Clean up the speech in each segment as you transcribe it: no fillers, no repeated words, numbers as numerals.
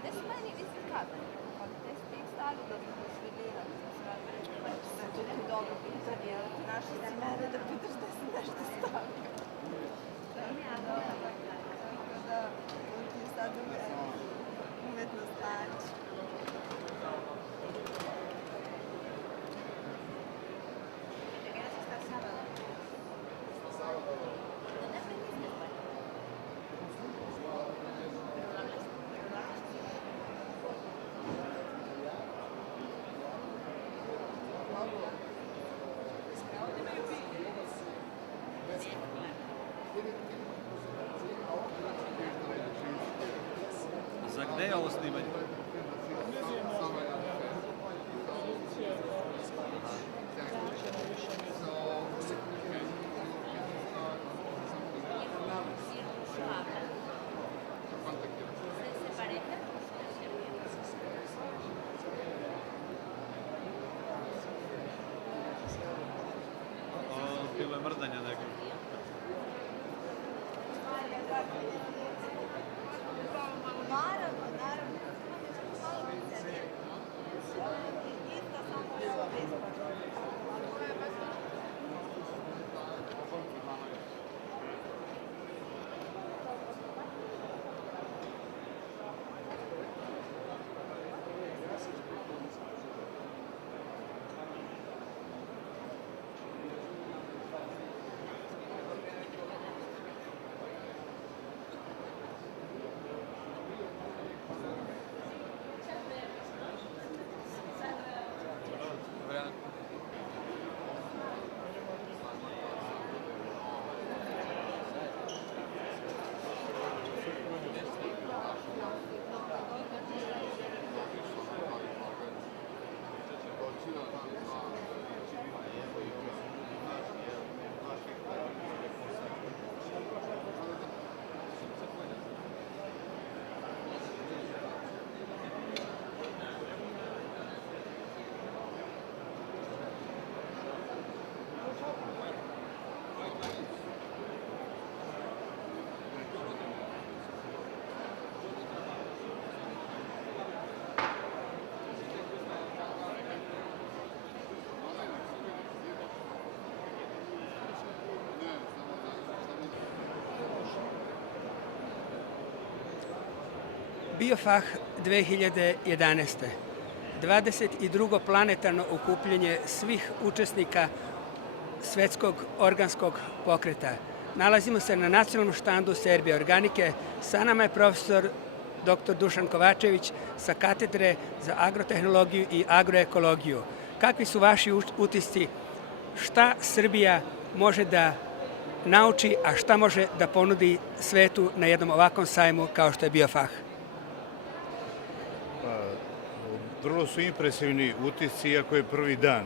gde su najniži kadri? Od tih stvari da smo sredinati, znači neko dobro pitanje, ali ti naši si mene da pitaš da se nešto stavio. Tako da ti sad umetno znači. Za gde je ovo snimanje? Bilo je mrdanja nekog. Naravno, naravno. Malo mi se nije. Isto samo je ovo besplatno. Biofah 2011. 22. planetarno okupljanje svih učesnika svetskog organskog pokreta. Nalazimo se na nacionalnom štandu Serbia Organike. Sa nama je profesor dr. Dušan Kovačević sa katedre za agrotehnologiju i agroekologiju. Kakvi su vaši utisci? Šta Srbija može da nauči, a šta može da ponudi svetu na jednom ovakvom sajmu kao što je Biofah? Vrlo su impresivni utisci, iako je prvi dan.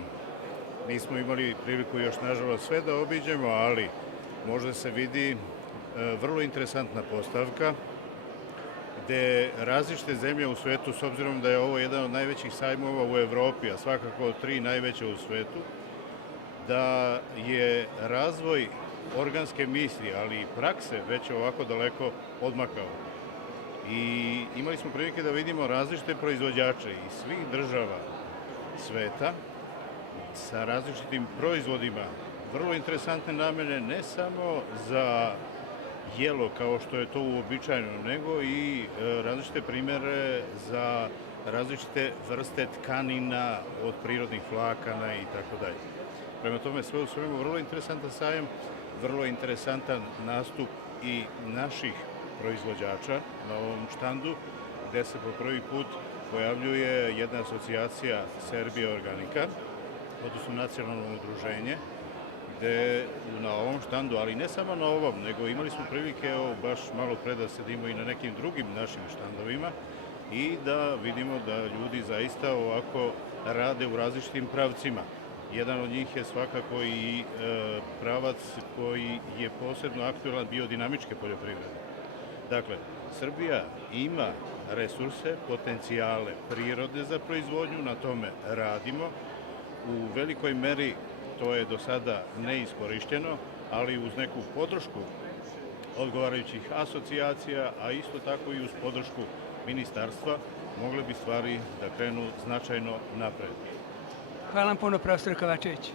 Nismo imali priliku još, nažalost, sve da obiđemo, ali možda se vidi vrlo interesantna postavka gde različite zemlje u svetu, s obzirom da je ovo jedan od najvećih sajmova u Evropi, a svakako 3 najveće u svetu, da je razvoj organske misli, ali i prakse već ovako daleko odmakao. I imali smo prilike da vidimo različite proizvođače iz svih država sveta sa različitim proizvodima, vrlo interesantne namene, ne samo za jelo kao što je to uobičajeno, nego i različite primere za različite vrste tkanina od prirodnih vlakana i tako dalje. Prema tome, sve u svemu vrlo interesantan sajam, vrlo interesantan nastup i naših proizvođača na ovom štandu, gde se po prvi put pojavljuje jedna asocijacija Serbia Organika, odnosno nacionalno udruženje, gde na ovom štandu, ali ne samo na ovom, nego imali smo prilike baš malo pre da sedimo i na nekim drugim našim štandovima i da vidimo da ljudi zaista ovako rade u različitim pravcima. Jedan od njih je svakako i pravac koji je posebno aktualan biodinamičke poljoprivrede. Dakle, Srbija ima resurse, potencijale, prirode za proizvodnju, na tome radimo. U velikoj meri to je do sada neiskorišćeno, ali uz neku podršku odgovarajućih asocijacija, a isto tako i uz podršku ministarstva, mogle bi stvari da krenu značajno napred. Hvala vam puno, profesor Kovačević.